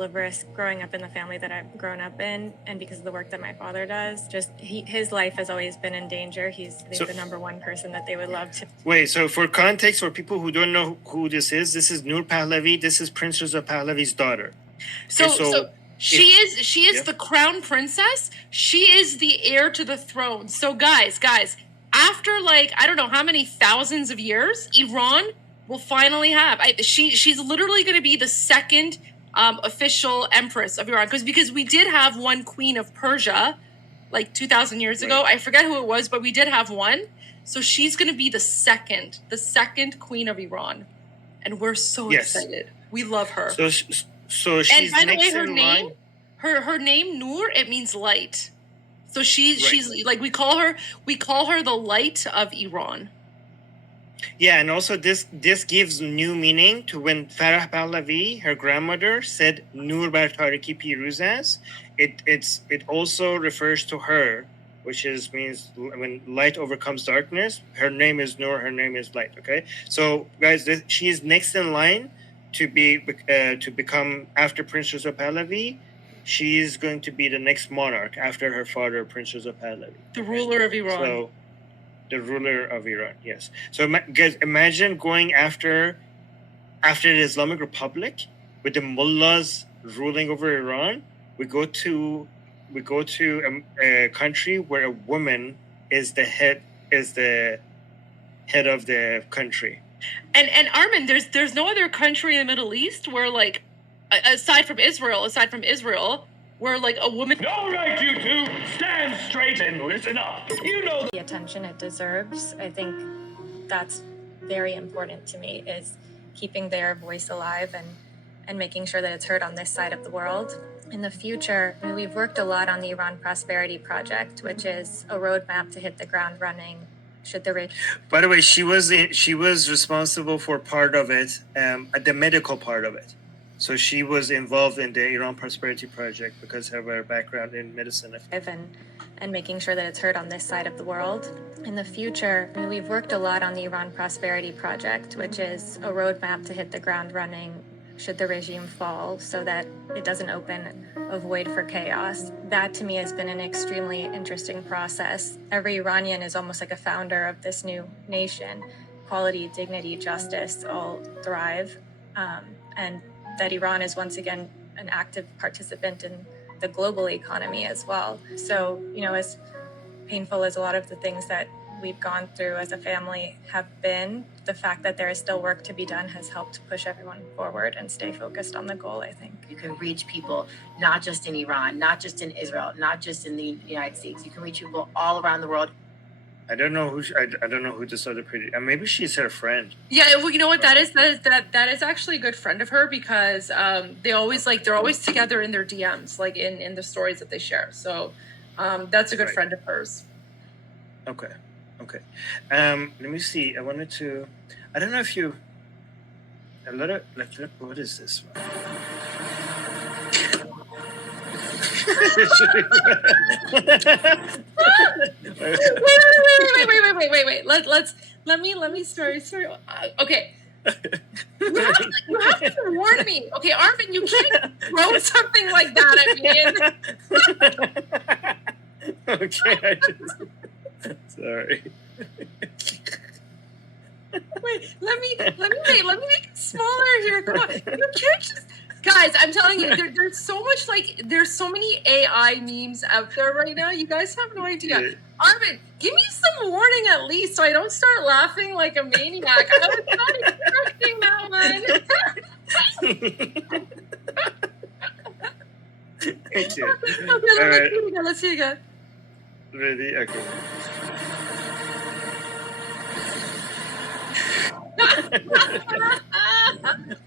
deal of risk growing up in the family that I've grown up in, and because of the work that my father does, his life has always been in danger. He's the number one person that they would love to. Wait, so for context, for people who don't know who this is Noor Pahlavi. This is Princess of Pahlavi's daughter. So she is the crown princess. She is the heir to the throne. So guys, after like I don't know how many thousands of years, Iran will finally have. She's literally going to be the second official empress of Iran because we did have one queen of Persia like 2,000 years ago. I forget who it was, but we did have one. So she's going to be the second queen of Iran, and we're so excited. We love her. So she's, and by the way, her name Noor, it means light. So she's like we call her the light of Iran. Yeah, and also this gives new meaning to when Farah Pahlavi, her grandmother, said Noor bar tariki piruz. It also refers to her, which means when light overcomes darkness. Her name is Noor. Her name is light. Okay, so guys, she is next in line to become after Princess of Pahlavi. She is going to be the next monarch after her father, Princess of Pahlavi, the ruler of Iran. So, the ruler of Iran, yes. So guys, imagine going after the Islamic Republic with the mullahs ruling over Iran. We go to a country where a woman is the head of the country. And Armin, there's no other country in the Middle East where like aside from Israel, where like a woman. All right, you two, stand straight and listen up. You know the attention it deserves. I think that's very important to me, is keeping their voice alive and making sure that it's heard on this side of the world. In the future, we've worked a lot on the Iran Prosperity Project, which is a roadmap to hit the ground running. By the way, she was responsible for part of it, the medical part of it. So she was involved in the Iran Prosperity Project because of her background in medicine. And making sure that it's heard on this side of the world. In the future, we've worked a lot on the Iran Prosperity Project, which is a roadmap to hit the ground running should the regime fall, so that it doesn't open a void for chaos. That to me has been an extremely interesting process. Every Iranian is almost like a founder of this new nation. Quality, dignity, justice all thrive. And that Iran is once again an active participant in the global economy as well. So, as painful as a lot of the things that we've gone through as a family have been, the fact that there is still work to be done has helped push everyone forward and stay focused on the goal, I think. You can reach people, not just in Iran, not just in Israel, not just in the United States. You can reach people all around the world. I don't know who this other pretty. Maybe she's her friend. Yeah, well, you know what that is? That is actually a good friend of her because they're always together in their DMs, like in the stories that they share. So that's a good friend of hers. Okay. Let me see. I wanted to. I don't know if you. A lot of like. What is this? Wait. Let me start. Okay. You have to warn me. Okay, Arvin, you can't throw something like that at me. Okay, sorry. Wait, let me make it smaller here. Come on. You can't just. Guys, I'm telling you, there's so much there's so many AI memes out there right now. You guys have no idea. Yeah. Arvin, give me some warning at least so I don't start laughing like a maniac. I was not expecting that one. Okay, let's see it again. Ready? Okay.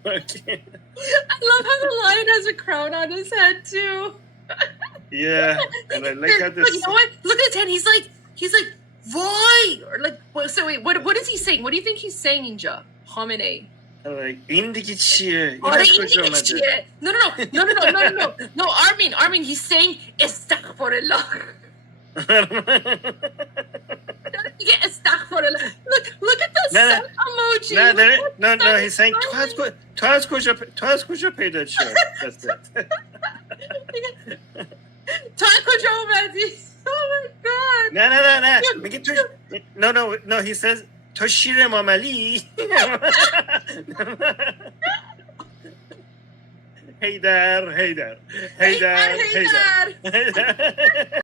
Okay. I love how the lion has a crown on his head too. Yeah, and I like how this. But you know what? Look at his head. He's like, why? Or like, so wait, what is he saying? What do you think he's saying, Ninja? Khamenei. Like, indiki chiye. No, Armin, he's saying, Astaghfirullah. Yeah, astaghfirullah. Look at the No, sun emoji. No, Look what no, sun he's is saying smiling. Twas kuja پیدا شد. That's it. Taco Joe Mazzi. Oh my god. No. میگه تو No, he says تو شیر ماملی. Haydar.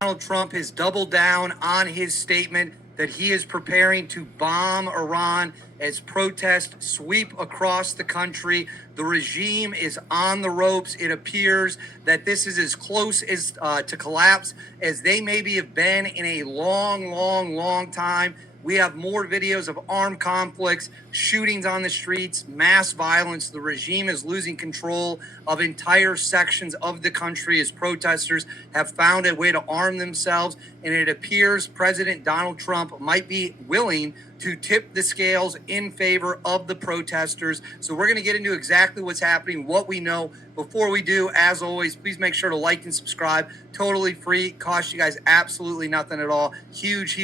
Donald Trump has doubled down on his statement that he is preparing to bomb Iran as protests sweep across the country. The regime is on the ropes. It appears that this is as close as to collapse as they maybe have been in a long time. We have more videos of armed conflicts, shootings on the streets, mass violence. The regime is losing control of entire sections of the country as protesters have found a way to arm themselves. And it appears President Donald Trump might be willing to tip the scales in favor of the protesters. So we're going to get into exactly what's happening, what we know. Before we do, as always, please make sure to like and subscribe. Totally free. Cost you guys absolutely nothing at all. Huge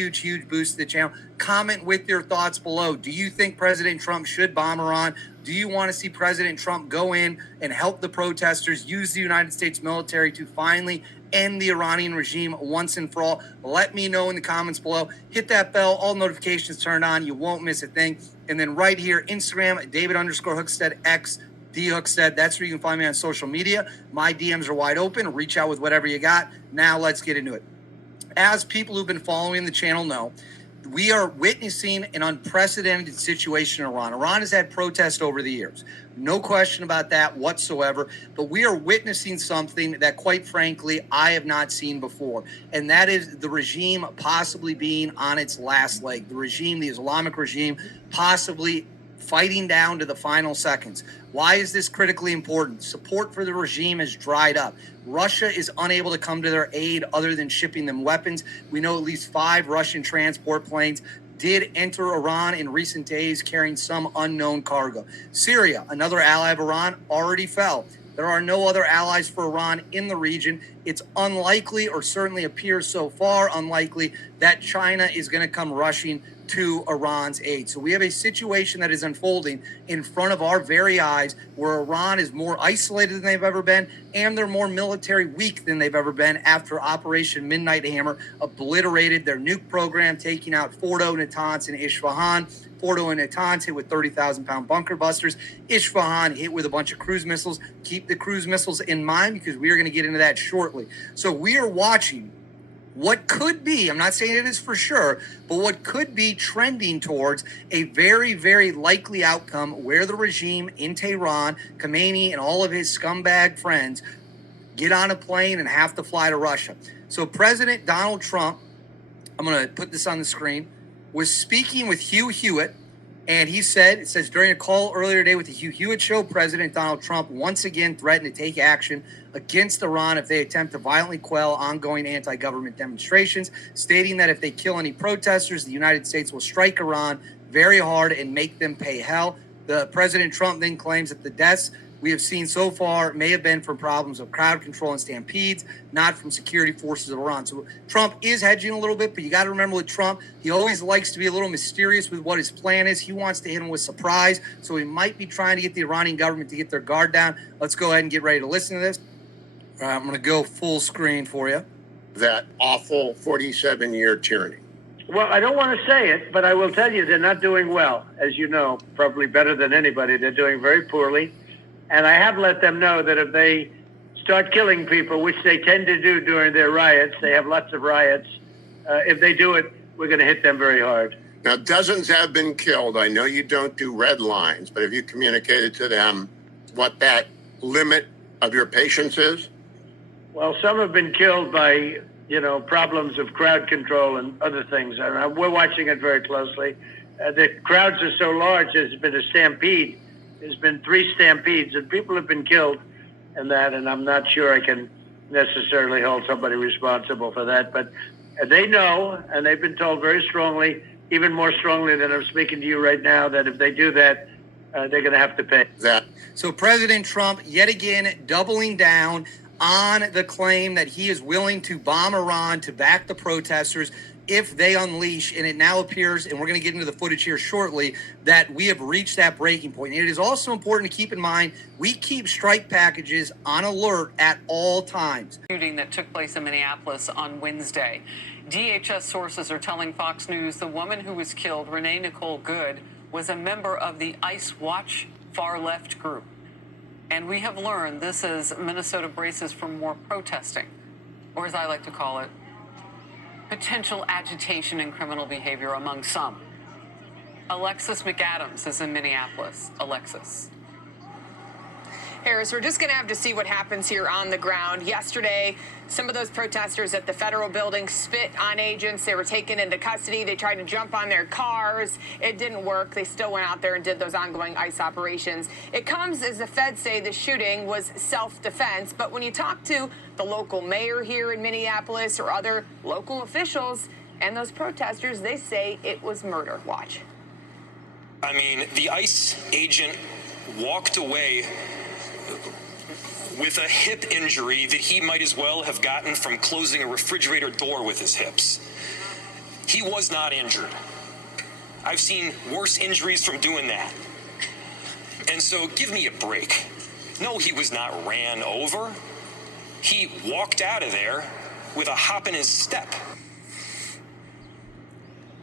boost to the channel. Comment with your thoughts below. Do you think President Trump should bomb Iran? Do you want to see President Trump go in and help the protesters, use the United States military to finally end the Iranian regime once and for all? Let me know in the comments below. Hit that bell, all notifications turned on. You won't miss a thing. And then right here, Instagram, David_Hookstead, X, D Hookstead. That's where you can find me on social media. My DMs are wide open. Reach out with whatever you got. Now let's get into it. As people who've been following the channel know, we are witnessing an unprecedented situation in Iran. Iran has had protests over the years. No question about that whatsoever. But we are witnessing something that, quite frankly, I have not seen before. And that is the regime possibly being on its last leg. The regime, the Islamic regime, possibly fighting down to the final seconds. Why is this critically important? Support for the regime has dried up. Russia is unable to come to their aid other than shipping them weapons. We know at least 5 Russian transport planes did enter Iran in recent days carrying some unknown cargo. Syria, another ally of Iran, already fell. There are no other allies for Iran in the region. It's unlikely, or certainly appears so far unlikely, that China is going to come rushing to Iran's aid. So we have a situation that is unfolding in front of our very eyes where Iran is more isolated than they've ever been, and they're more military weak than they've ever been after Operation Midnight Hammer obliterated their nuke program, taking out Fordo, Natanz, and Isfahan. Fordo and Natanz hit with 30,000-pound bunker busters. Isfahan hit with a bunch of cruise missiles. Keep the cruise missiles in mind because we are going to get into that shortly. So we are watching what could be, I'm not saying it is for sure, but what could be trending towards a very likely outcome where the regime in Tehran, Khamenei and all of his scumbag friends get on a plane and have to fly to Russia. So President Donald Trump, I'm going to put this on the screen, was speaking with Hugh Hewitt, and he said, it says, during a call earlier today with the Hugh Hewitt Show, President Donald Trump once again threatened to take action against Iran if they attempt to violently quell ongoing anti-government demonstrations, stating that if they kill any protesters, the United States will strike Iran very hard and make them pay hell. The President Trump then claims that the deaths we have seen so far may have been from problems of crowd control and stampedes, not from security forces of Iran. So Trump is hedging a little bit, but you got to remember with Trump, he always likes to be a little mysterious with what his plan is. He wants to hit him with surprise, so he might be trying to get the Iranian government to get their guard down. Let's go ahead and get ready to listen to this. All right, I'm going to go full screen for you. That awful 47-year tyranny. Well, I don't want to say it, but I will tell you they're not doing well. As you know, probably better than anybody. They're doing very poorly. And I have let them know that if they start killing people, which they tend to do during their riots, they have lots of riots. If they do it, we're going to hit them very hard. Now, dozens have been killed. I know you don't do red lines, but have you communicated to them what that limit of your patience is? Well, some have been killed by, problems of crowd control and other things. And we're watching it very closely. The crowds are so large, there's been a stampede. There's been 3 stampedes, and people have been killed in that, and I'm not sure I can necessarily hold somebody responsible for that. But they know, and they've been told very strongly, even more strongly than I'm speaking to you right now, that if they do that, they're going to have to pay. So President Trump, yet again, doubling down on the claim that he is willing to bomb Iran to back the protesters. if they unleash, and it now appears, and we're going to get into the footage here shortly, that we have reached that breaking point. And it is also important to keep in mind, we keep strike packages on alert at all times. Shooting that took place in Minneapolis on Wednesday. DHS sources are telling Fox News the woman who was killed, Renee Nicole Good, was a member of the ICE Watch far left group. And we have learned this is Minnesota braces for more protesting, or as I like to call it, potential agitation and criminal behavior among some. Alexis McAdams is in Minneapolis. Alexis. Harris, we're just going to have to see what happens here on the ground. Yesterday, some of those protesters at the federal building spit on agents. They were taken into custody. They tried to jump on their cars. It didn't work. They still went out there and did those ongoing ICE operations. It comes as the feds say the shooting was self-defense. But when you talk to the local mayor here in Minneapolis or other local officials and those protesters, they say it was murder. Watch. I mean, the ICE agent walked away with a hip injury that he might as well have gotten from closing a refrigerator door with his hips. He was not injured. I've seen worse injuries from doing that. And so give me a break. No, he was not ran over. He walked out of there with a hop in his step.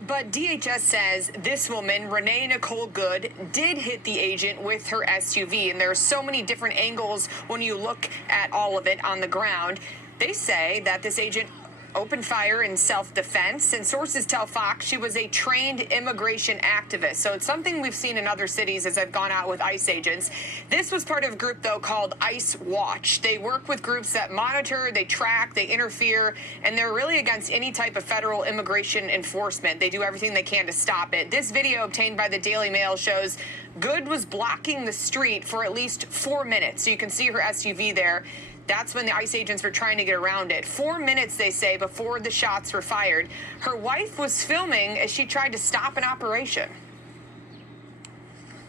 But DHS says this woman, Renee Nicole Good, did hit the agent with her SUV. And there are so many different angles when you look at all of it on the ground. They say that this agent opened fire in self-defense, and sources tell Fox she was a trained immigration activist. So it's something we've seen in other cities as I've gone out with ICE agents. This was part of a group, though, called ICE Watch. They work with groups that monitor, they track, they interfere, and they're really against any type of federal immigration enforcement. They do everything they can to stop it. This video obtained by the Daily Mail shows Good was blocking the street for at least 4 minutes. So you can see her SUV there. That's when the ICE agents were trying to get around it. 4 minutes, they say, before the shots were fired. Her wife was filming as she tried to stop an operation.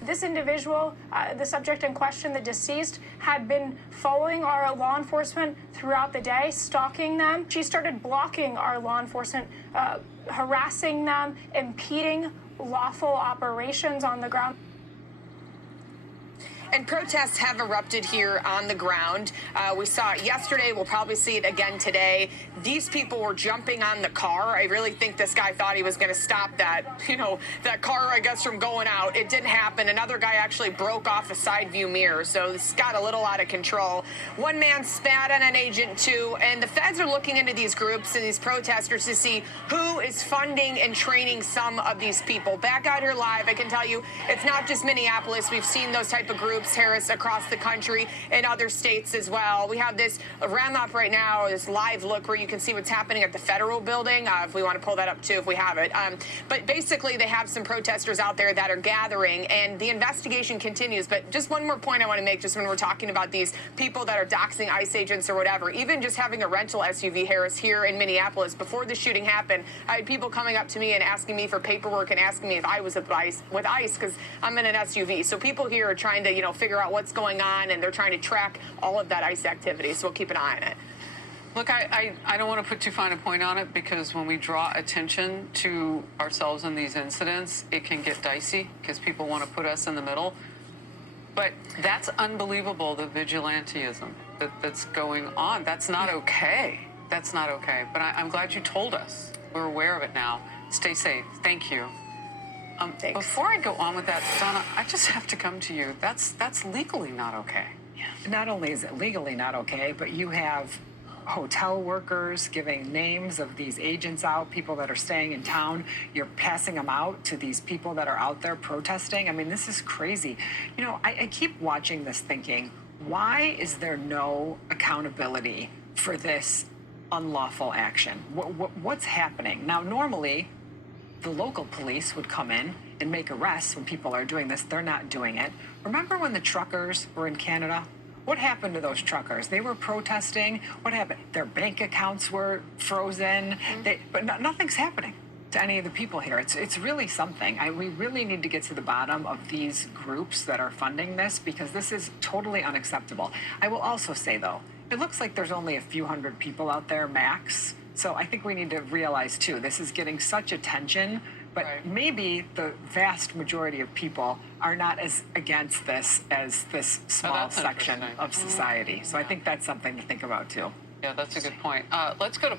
This individual, the subject in question, the deceased, had been following our law enforcement throughout the day, stalking them. She started blocking our law enforcement, harassing them, impeding lawful operations on the ground. And protests have erupted here on the ground. We saw it yesterday. We'll probably see it again today. These people were jumping on the car. I really think this guy thought he was going to stop that, that car, I guess, from going out. It didn't happen. Another guy actually broke off a side view mirror. So this got a little out of control. One man spat on an agent, too. And the feds are looking into these groups and these protesters to see who is funding and training some of these people. Back out here live, I can tell you, it's not just Minneapolis. We've seen those type of groups, Harris, across the country and other states as well. We have this RAM up right now, this live look where you can see what's happening at the federal building. If we want to pull that up too, if we have it. But basically, they have some protesters out there that are gathering, and the investigation continues. But just one more point I want to make, just when we're talking about these people that are doxing ICE agents or whatever, even just having a rental SUV, Harris, here in Minneapolis, before the shooting happened, I had people coming up to me and asking me for paperwork and asking me if I was with ICE because I'm in an SUV. So people here are trying to, figure out what's going on, and they're trying to track all of that ICE activity. So we'll keep an eye on it. Look, I don't want to put too fine a point on it, because when we draw attention to ourselves in these incidents, it can get dicey because people want to put us in the middle. But that's unbelievable, the vigilantism that's going on. That's not okay. That's not okay. But I'm glad you told us. We're aware of it now. Stay safe. Thank you. Before I go on with that, Donna, I just have to come to you. That's legally not okay. Yeah. Not only is it legally not okay, but you have hotel workers giving names of these agents out, people that are staying in town. You're passing them out to these people that are out there protesting. I mean, this is crazy. I keep watching this thinking, why is there no accountability for this unlawful action? What's happening? Now, normally, the local police would come in and make arrests when people are doing this. They're not doing it. Remember when the truckers were in Canada? What happened to those truckers? They were protesting. What happened? Their bank accounts were frozen. But nothing's happening to any of the people here. It's really something. We really need to get to the bottom of these groups that are funding this, because this is totally unacceptable. I will also say, though, it looks like there's only a few hundred people out there max So I think we need to realize too, this is getting such attention, but Right. maybe the vast majority of people are not as against this as this small that's section interesting. of society. So I think that's something to think about too. Yeah, that's a good point. Let's go to